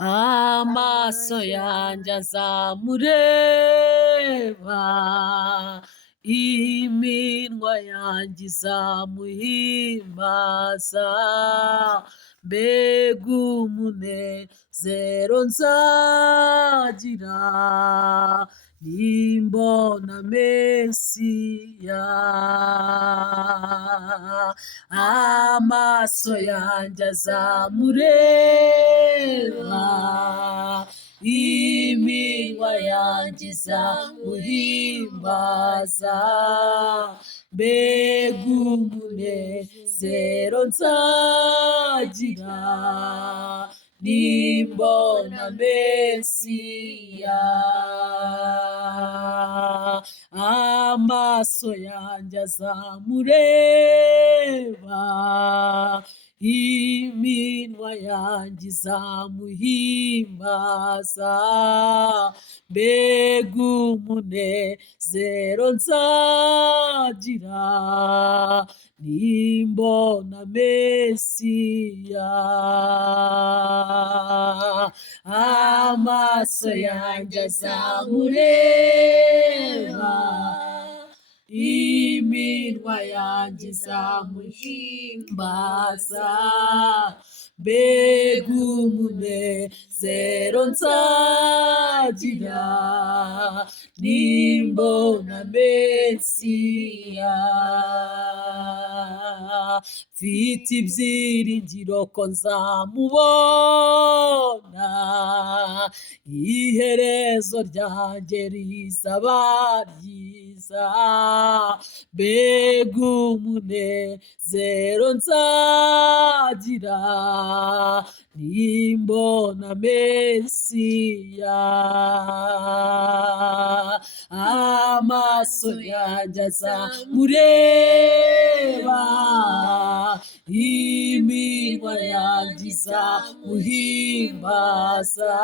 amaso yanjye azamureba, iminwa yanjye izamuhimbaza, mbega umunezero nzagira nimbona Mesiya. Amaso yanjye azamureba, iminwa yanjye izamuhimbaza, mbega umunezero nzagira nimbona Mesiya. Amaso yanjye azamureba, iminwa yanjye izamuhimbaza, mbega umunezero nzagira nimbona Mesiya. Amaso yanjye azamureba, iminwa yanjye izamuhimbaza, mbega umunezero nzagira nimbona Mesiya. Mfite ibyiringiro ko nzamubona, iherezo ryanjye rizaba ryiza, mbega umunezero nzagira nimbona Mesiya. Amaso yanjye azamureba, iminwa yanjye izamuhimbaza,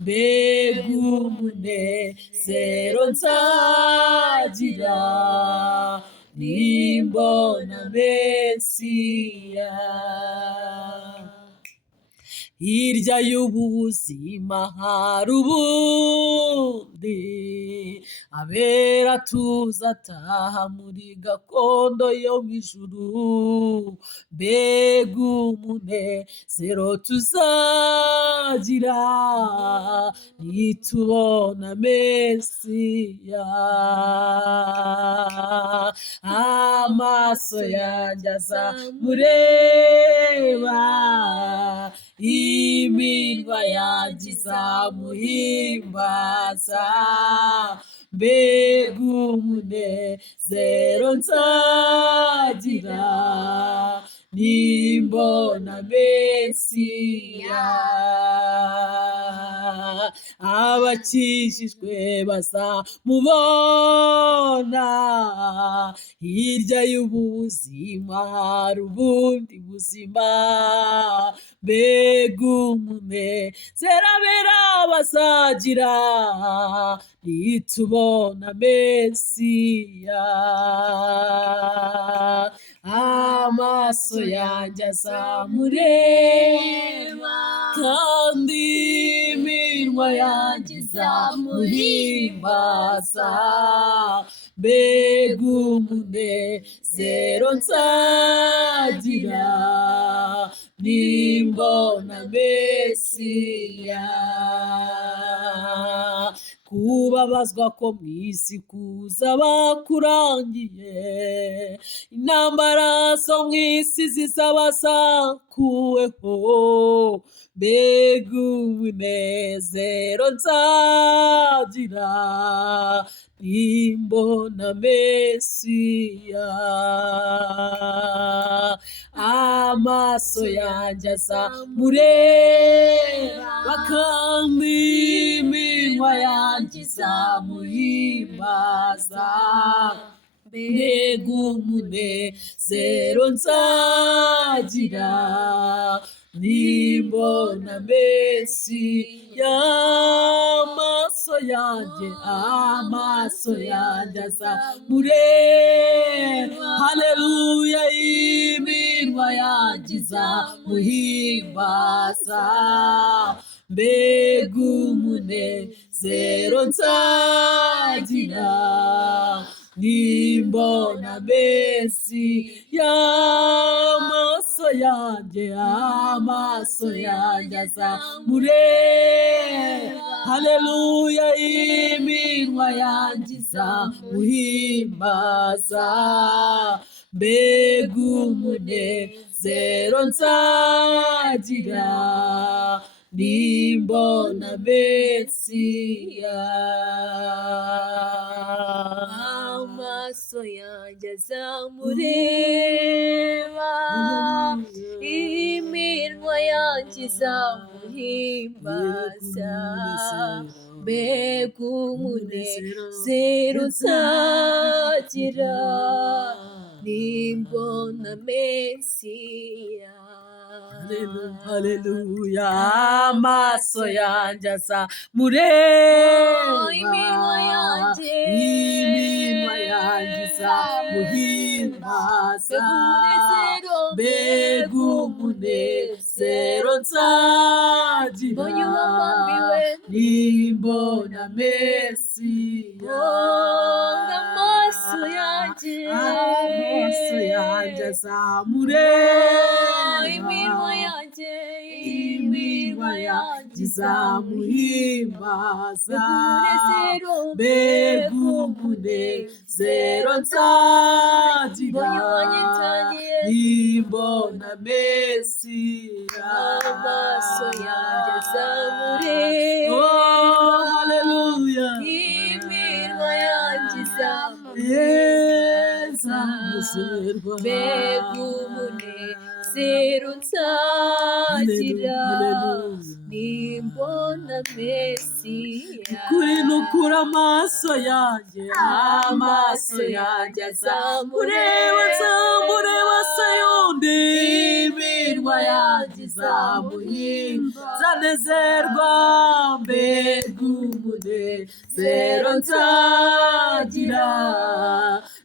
mbega umunezero nzagira nimbona Mesiya. Hirya y'ubuzima hari ubundi, abera tuzataha muri gakondo yo mu ijuru, mbega umunezero tuzagira nitubona Mesiya. Amaso yanjye azamureba, iminwa yanjye izamuhimbaza, mbega umunezero nzagira nimbona Mesiya. Abakijijwe bazamubona, hirya y'ubuzima hari ubundi buzima, mbega umunezero abera bazagira nitubona Mesiya. Amaso yanjye azamureba, kandi iminwa yanjye izamuhimbaza, mbega umunezero nzagira nimbona Mesiya. Kubabazwa ko mu isi kuzaba kurangiye, intambara zo mu isi zizaba zakuweho, mbega umunezero nzagira nimbona Mesiya. Amaso yanjye azamureba, kandi iminwa yanjye izamuhimbaza, mbega umunezero nzagira nimbona Mesiya. Amaso yanjye azamureba, haleluya, iminwa yanjye izamuhimbaza, mbega umunezero nzagira nimbona Mesiya. Amaso yanjye azamureba, haleluya, iminwa yanjye izamuhimbaza, mbega umunezero nzagira nimbona Mesiya. Amaso yanjye azamureba, iminwa yanjye izamuhimbaza, mbega umunezero nzagira nimbona Mesiya. Haleluya, amaso yanjye azamureba, iminwa yanjye izamuhimbaza, mbega umunezero nzagira nimbona Mesiya. amaso yanjye azamureba, iminwa yanjye izamuhimbaza, mbega umunezero nzagira nimbona Mesiya. amaso yanjye azamureba, Oh, haleluya, iminwa yanjye izamureba, mbega umunezero nzagira nimbona Mesiya. kuri nukura amaso yanjye azamureba, nzamureba se yundi, iminwa yanjye izamuhimbaza, nzanezerwa, mbega umunezero nzagira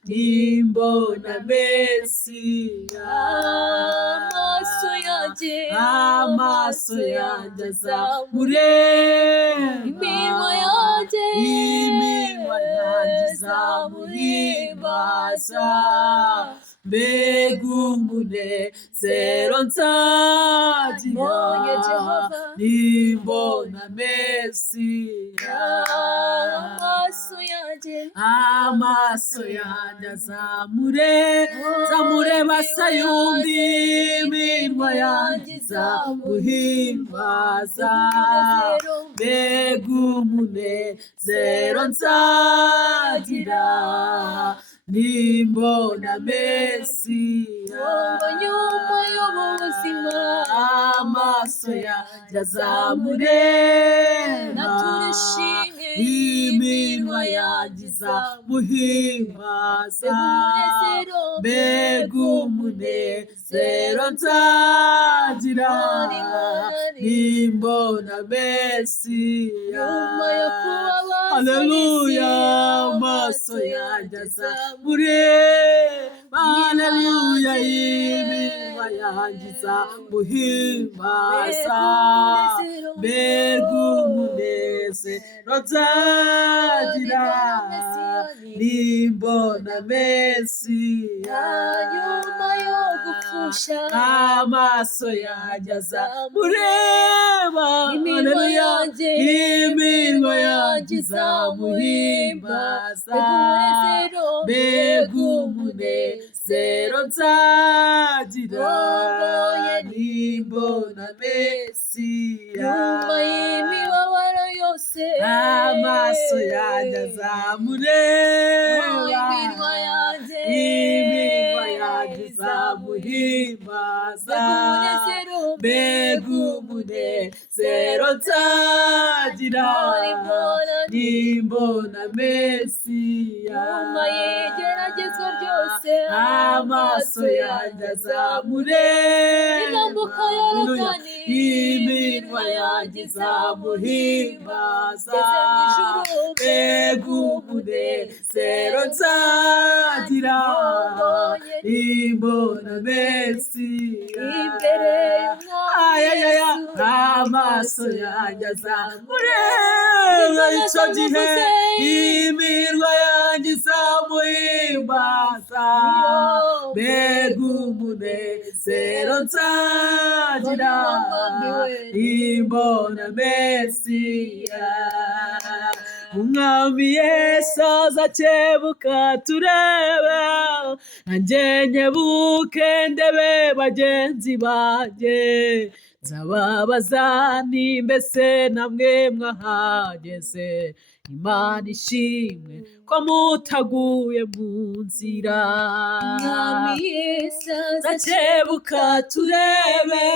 nimbona Mesiya. amaso yanjye azamureba, iminwa yanjye izamuhimbaza, mbega umunezero nzagira nimbona Mesiya. amaso yanjye azamureba sayundi, iminwa yanjye izamuhimbaza, mbega umunezero nzagira nimbona Mesiya. nyuma y'ubuzima amaso yanjye azamureba, naturishimye, iminwa yanjye izamuhimbaza, mbega umunezero nzagira nimbona Mesiya. haleluya, amaso yanjye azamureba, haleluya, iminwa yanjye izamuhimbaza, mbega umunezero nzagira nimbona Mesiya. nyuma yo gupfusha amaso yanjye azamureba, iminwa yanjye izamuhimbaza, mbega umunezero nzagira nimbona Mesiya. nyuma y'imibabaro yose amaso yanjye azamureba, iminwa yanjye izamuhimbaza, mbega umunezero nzagira nimbona Mesiya. nyuma y'igeragezwa ryose amaso yanjye azamureba, intambuka Yorodani, iminwa yanjye izamuhimbaza, ngeze mu ijuru, mbega umunezero nzagira nimbona Mesiya. imbere y'umwami Yesu amaso yanjye azamureba icyo gihe iminwa yanjye izamuhimbaza mbega umunezero nzagira imbona Mesiya umwami Yesu azakebuka turebe nanjye nkebuke ndebe bagenzi banjye nzababaza nti mbese namwe mwahageze Imana ishimwe ko mutaguye mu nzira umwami Yesu azakebuka turebe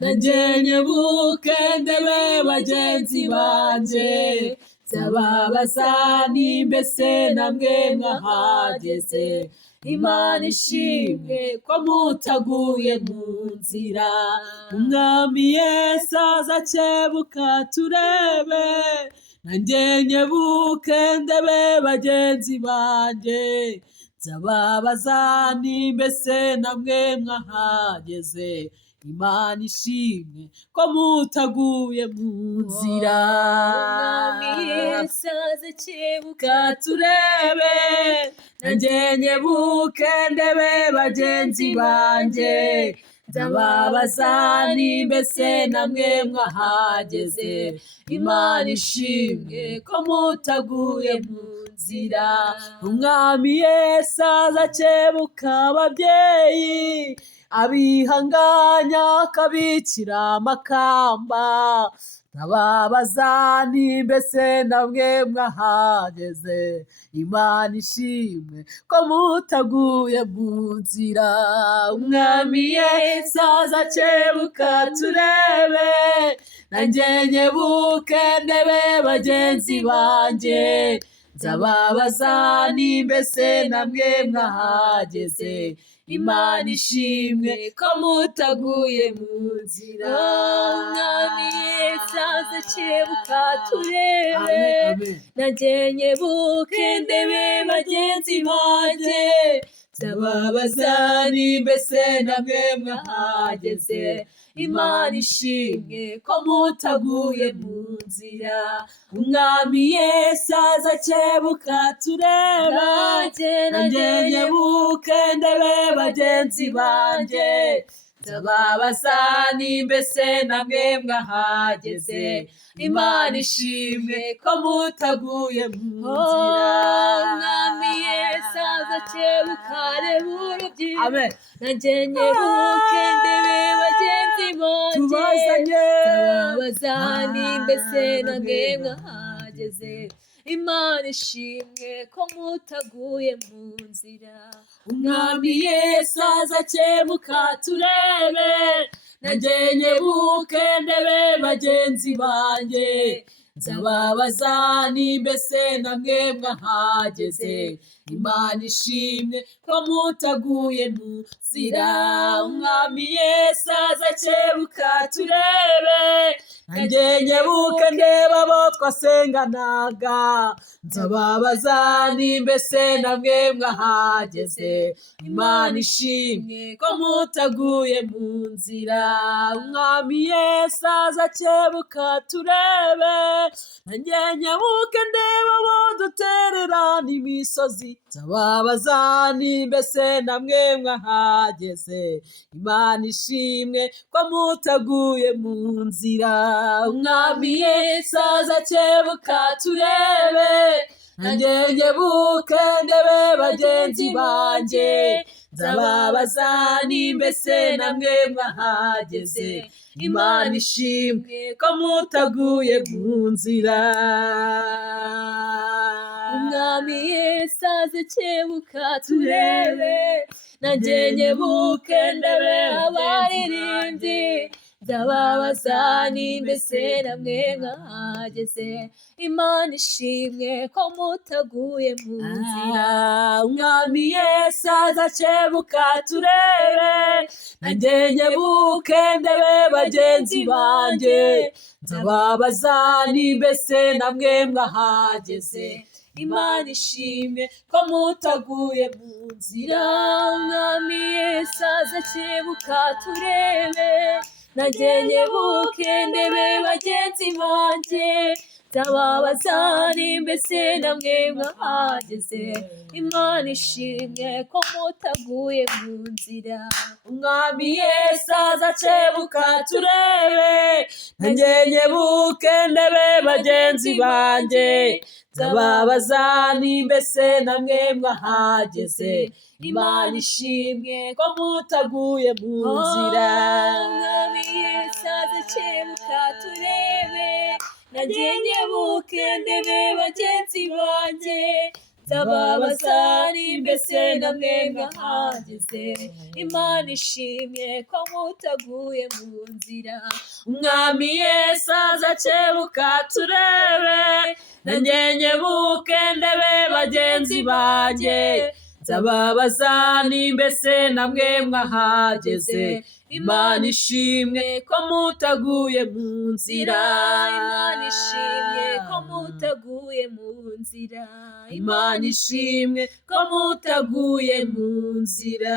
nanjye nkebuke ndebe bagenzi banjye nzababaza nti mbese namwe mwahageze Imana ishimwe ko mutaguye mu nzira umwami Yesu azakebuka turebe nanjye nkebuke ndebe bagenzi banjye nzababaza nti mbese namwe mwahageze Imana ishimwe ko mutaguye mu nzira umwami Yesu azakebuka turebe nanjye nkebuke ndebe bagenzi banjye nzababaza nti mbese namwe mwahageze Imana ishimwe ko mutaguye mu nzira umwami Yesu azakebuka ababyeyi abihanganya akabikira amakamba nzababaza nti mbese namwe mwahageze Imana ishimwe ko mutaguye mu nzira umwami Yesu azakebuka turebe nanjye nkebuke ndebe bagenzi banjye nzababaza nti mbese namwe mwahageze Imana ishimwe ko mutaguye mu nzira umwami Yesu azakebuka turebe nanjye nkebuke ndebe bagenzi banjye nzababaza nti mbese namwe mwahageze Imana ishimwe ko mutaguye mu nzira umwami Yesu azakebuka turebe nanjye nkebuke ndebe bagenzi banjye nzababaza nti mbese namwe mwahageze Imana ishimwe ko mutaguye mu nzira umwami Yesu azakebuka areba urubyiruko nanjye nkebuke ndebe bagenzi banjye nzababaza nti mbese namwe mwahageze Imana ishimwe ko mutaguye mu nzira umwami Yesu azakebuka turebe nanjye nkebuke ndebe bagenzi banjye nzababaza nti mbese namwe mwahageze Imana ishimwe ko mutaguye mu nzira umwami Yesu azakebuka turebe nanjye nkebuke ndebe abo twasenganaga nzababaza nti mbese namwe mwahageze Imana ishimwe ko mutaguye mu nzira umwami Yesu azakebuka turebe nanjye nkebuke ndebe abo dutererana imisozi nzababaza nti mbese namwe mwahageze Imana ishimwe ko mutaguye mu nzira umwami Yesu azakebuka turebe nanjye nkebuke ndebe bagenzi banjye nzababaza nti mbese namwe mwahageze Imana ishimwe ko mutaguye mu nzira umwami Yesu azakebuka turebe nanjye nkebuke ndebe abaririmbyi nzababaza nti mbese namwe mwahageze Imana ishimwe ko mutaguye mu nzira umwami Yesu azakebuka turebe nanjye nkebuke ndebe bagenzi banjye nzababaza nti mbese namwe mwahageze Imana ishimwe ko mutaguye mu nzira. Umwami Yesu aza akebuka turebe, nanjye nkebuke ndebe bagenzi banjye, nzababaza nti mbese namwe mwahageze. Imana ishimwe ko mutaguye mu nzira. Umwami Yesu aza akebuka turebe, nanjye nkebuke ndebe bagenzi banjye, nzababaza nti mbese namwe mwahageze. Imana ishimwe ko mutaguye mu nzira. Umwami Yesu aza akebuka turebe, nanjye nkebuke ndebe bagenzi banjye, nzababaza nti mbese namwe mwahageze. Imana ishimwe ko mutaguye mu nzira. Umwami Yesu aza akebuka turebe, nanjye nkebuke ndebe bagenzi banjye, nzababaza nti mbese namwe mwahageze. Imana ishimwe ko mutaguye mu nzira. Imana ishimwe ko mutaguye mu nzira. Imana ishimwe ko mutaguye mu nzira.